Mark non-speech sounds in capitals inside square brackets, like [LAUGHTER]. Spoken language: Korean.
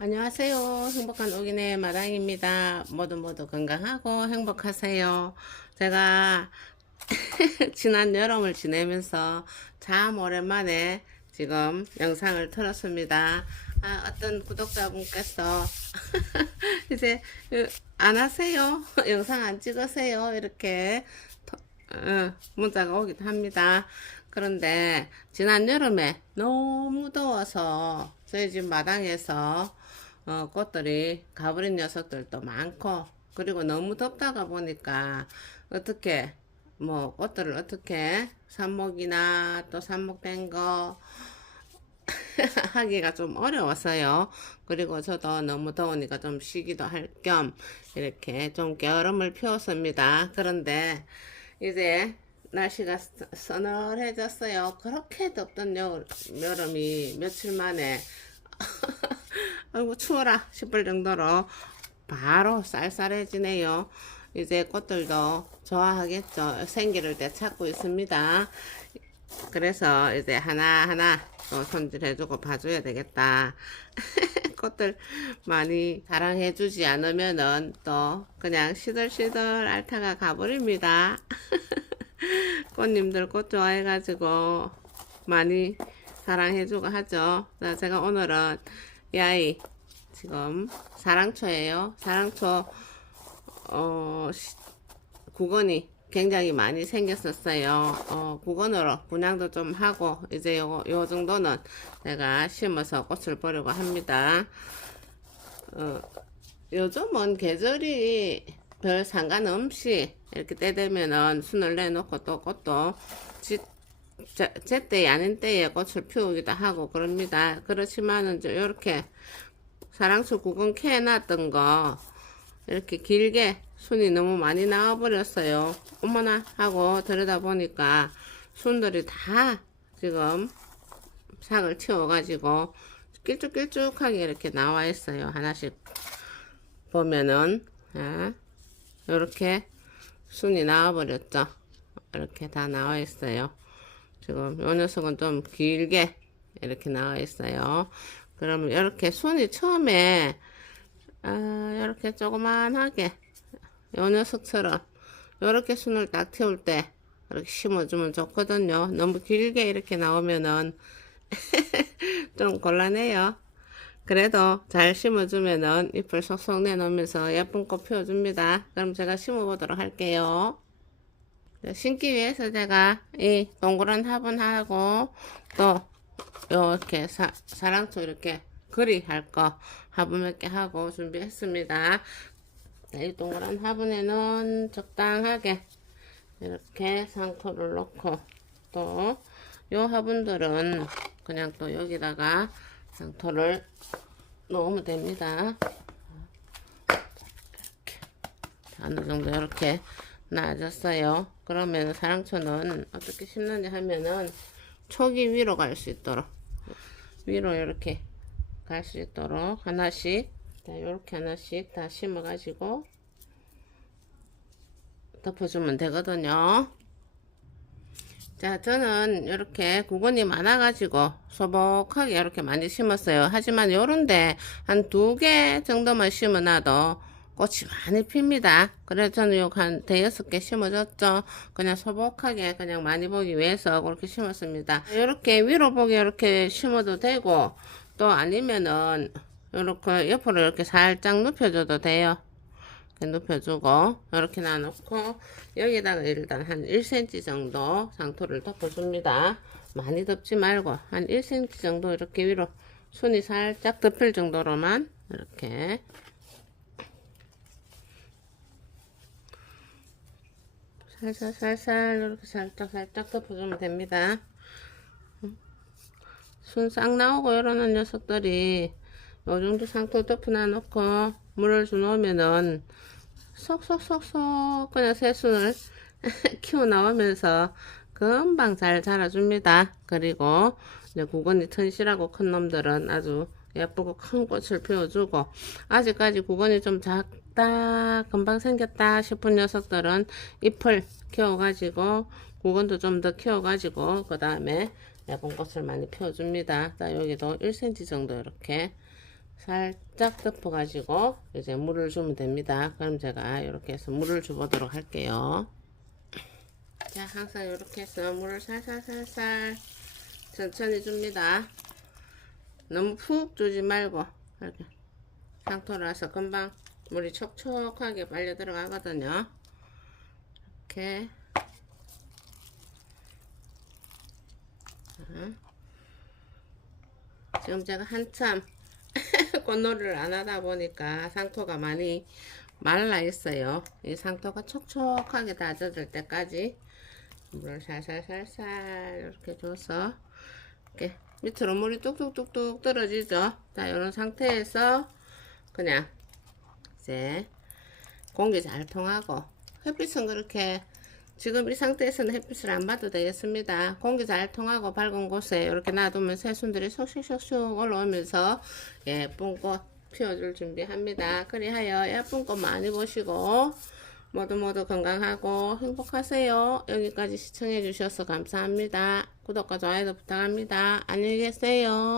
안녕하세요. 행복한 오기네 마당입니다. 모두 모두 건강하고 행복하세요. 제가 [LAUGHS] 지난 여름을 지내면서 참 오랜만에 지금 영상을 틀었습니다. 아, 어떤 구독자분께서 [LAUGHS] 이제 그안 하세요. [LAUGHS] 영상 안 찍으세요. 이렇게 터- 어, 문자가 오기도 합니다. 그런데 지난 여름에 너무 더워서 저희 집 마당에서 어, 꽃들이 가버린 녀석들도 많고 그리고 너무 덥다가 보니까 어떻게 뭐 꽃들을 어떻게 삽목이나 또 삽목된 거 [LAUGHS] 하기가 좀 어려웠어요. 그리고 저도 너무 더우니까 좀 쉬기도 할 겸 이렇게 좀 게으름을 피웠습니다. 그런데 이제 날씨가 서- 서늘해졌어요. 그렇게 덥던 여, 여름이 며칠 만에 [LAUGHS] 아이고 추워라 싶을 정도로 바로 쌀쌀해지네요. 이제 꽃들도 좋아하겠죠. 생기를 되찾고 있습니다. 그래서 이제 하나하나 또 손질해주고 봐줘야 되겠다. [LAUGHS] 꽃들 많이 사랑해주지 않으면은 또 그냥 시들시들 앓다가 가버립니다. [LAUGHS] 꽃님들 꽃 좋아해가지고 많이 사랑해주고 하죠. 자, 제가 오늘은 이 아이 지금 사랑초예요. 사랑초 어, 시- 구건이 굉장히 많이 생겼었어요. 어, 구건으로 분양도 좀 하고 이제 요, 요 정도는 제가 심어서 꽃을 보려고 합니다. 어, 요즘은 계절이 별 상관없이 이렇게 때 되면은 순을 내놓고 또 꽃도 지, 제, 제때 아닌 때에 꽃을 피우기도 하고 그럽니다. 그렇지만은 저 요렇게 사랑수 구근 캐놨던 거 이렇게 길게 순이 너무 많이 나와버렸어요. 어머나 하고 들여다보니까 순들이 다 지금 삭을 치워가지고 길쭉길쭉하게 이렇게 나와 있어요. 하나씩 보면은 이렇게 순이 나와버렸죠. 이렇게 다 나와 있어요. 지금 요 녀석은 좀 길게 이렇게 나와 있어요. 그러면 이렇게 순이 처음에 아, 이렇게 조그만하게 요 녀석처럼 이렇게 순을 딱 틔울 때 이렇게 심어주면 좋거든요. 너무 길게 이렇게 나오면은 [LAUGHS] 좀 곤란해요. 그래도 잘 심어주면은 잎을 쏙쏙 내놓으면서 예쁜 꽃 피워줍니다. 그럼 제가 심어보도록 할게요. 자, 심기 위해서 제가 이 동그란 화분하고 또 이렇게 사, 사랑초 이렇게 그리 할 거 화분 몇 개 하고 준비했습니다. 자, 이 동그란 화분에는 적당하게 이렇게 상토를 넣고 또이 화분들은 그냥 또 여기다가 상토를 놓으면 됩니다. 이렇게 어느 정도 이렇게 나아졌어요. 그러면 사랑초는 어떻게 심는지 하면은 촉이 위로 갈 수 있도록 위로 이렇게 갈 수 있도록 하나씩 자 이렇게 하나씩 다 심어 가지고 덮어주면 되거든요 자 저는 이렇게 구근이 많아 가지고 소복하게 이렇게 많이 심었어요 하지만 요런데 한 두 개 정도만 심어 놔도 꽃이 많이 핍니다. 그래서 저는 요한 대여섯 개 심어줬죠. 그냥 소복하게 그냥 많이 보기 위해서 그렇게 심었습니다. 이렇게 위로 보기 이렇게 심어도 되고 또 아니면은 이렇게 옆으로 이렇게 살짝 눕혀줘도 돼요. 이렇게 눕혀주고 이렇게 놔놓고 여기다가 일단 한 1cm 정도 상토를 덮어줍니다. 많이 덮지 말고 한 1cm 정도 이렇게 위로 순이 살짝 덮일 정도로만 이렇게 살살 살살 이렇게 살짝 살짝 덮어주면 됩니다. 순 싹 나오고 이러는 녀석들이 요 정도 상토 덮어놔 놓고 물을 주놓으면은 쏙쏙쏙쏙 그냥 새순을 [LAUGHS] 키워 나오면서 금방 잘 자라줍니다. 그리고 이제 구건이 튼실하고 큰 놈들은 아주 예쁘고 큰 꽃을 피워주고 아직까지 구건이 좀 작 다 금방 생겼다 싶은 녀석들은 잎을 키워 가지고 구건도 좀 더 키워 가지고 그 다음에 예쁜 꽃을 많이 피워 줍니다. 자 여기도 1cm 정도 이렇게 살짝 덮어 가지고 이제 물을 주면 됩니다. 그럼 제가 이렇게 해서 물을 줘 보도록 할게요. 자, 항상 이렇게 해서 물을 살살살살 천천히 줍니다. 너무 푹 주지 말고 이렇게 상토라서 금방 물이 촉촉하게 빨려 들어가거든요. 이렇게 자. 지금 제가 한참 [LAUGHS] 꽃놀이를 안 하다 보니까 상토가 많이 말라 있어요. 이 상토가 촉촉하게 다져질 때까지 물을 살살살살 이렇게 줘서 이렇게 밑으로 물이 뚝뚝뚝뚝 떨어지죠. 자, 이런 상태에서 그냥 이제 공기 잘 통하고 햇빛은 그렇게 지금 이 상태에서는 햇빛을 안 봐도 되겠습니다. 공기 잘 통하고 밝은 곳에 이렇게 놔두면 새순들이 쏙쏙쏙쏙 올라오면서 예쁜 꽃 피워줄 준비합니다. 그리하여 예쁜 꽃 많이 보시고 모두 모두 건강하고 행복하세요. 여기까지 시청해 주셔서 감사합니다. 구독과 좋아요도 부탁합니다. 안녕히 계세요.